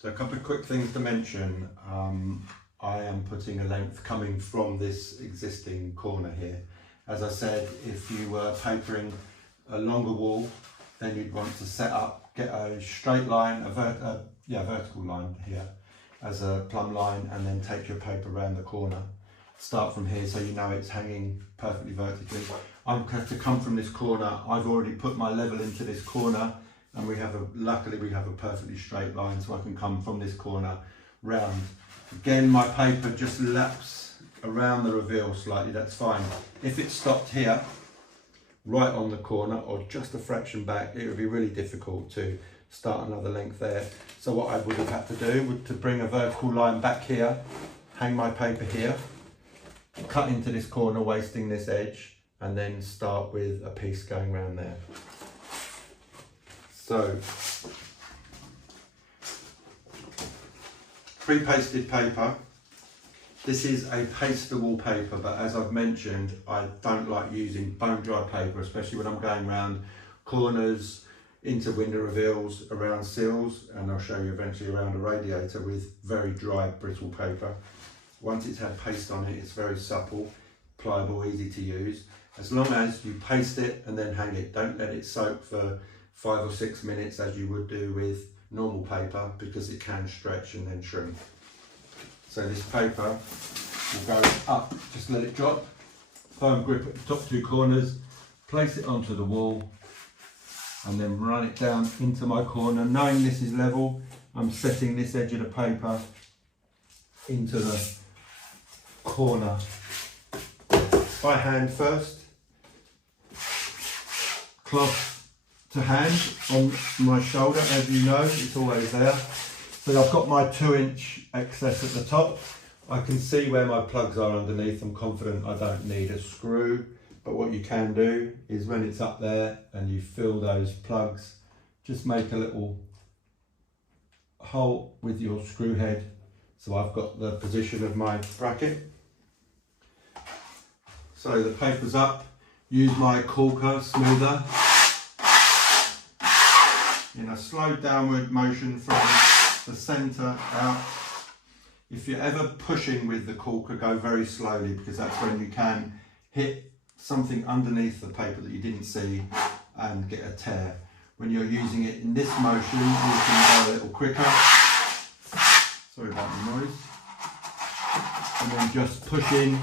So a couple of quick things to mention. I am putting a length coming from this existing corner here. As I said, if you were papering a longer wall, then you'd want to set up, get a straight line, a vertical line here as a plumb line, and then take your paper around the corner. Start from here so you know it's hanging perfectly vertically. I'm going to come from this corner. I've already put my level into this corner, and luckily we have a perfectly straight line, so I can come from this corner round. Again, my paper just laps around the reveal slightly, that's fine. If it stopped here, right on the corner, or just a fraction back, it would be really difficult to start another length there. So what I would have had to do would to bring a vertical line back here, hang my paper here, cut into this corner, wasting this edge, and then start with a piece going around there. So, pre-pasted paper. This is a paster wallpaper, but as I've mentioned, I don't like using bone dry paper, especially when I'm going around corners, into window reveals, around sills, and I'll show you eventually around a radiator with very dry, brittle paper. Once it's had paste on it, it's very supple, pliable, easy to use. As long as you paste it and then hang it, don't let it soak for 5 or 6 minutes as you would do with normal paper, because it can stretch and then shrink. So this paper will go up, just let it drop, firm grip at the top 2 corners, place it onto the wall, and then run it down into my corner. Knowing this is level, I'm setting this edge of the paper into the corner by hand first, cloth to hand on my shoulder, as you know, it's always there. So I've got my 2-inch excess at the top. I can see where my plugs are underneath. I'm confident I don't need a screw, but what you can do is when it's up there and you fill those plugs, just make a little hole with your screw head. So I've got the position of my bracket. So the paper's up, use my caulker smoother in a slow downward motion from the centre out. If you're ever pushing with the caulker, go very slowly, because that's when you can hit something underneath the paper that you didn't see and get a tear. When you're using it in this motion, you can go a little quicker. Sorry about the noise. And then just push in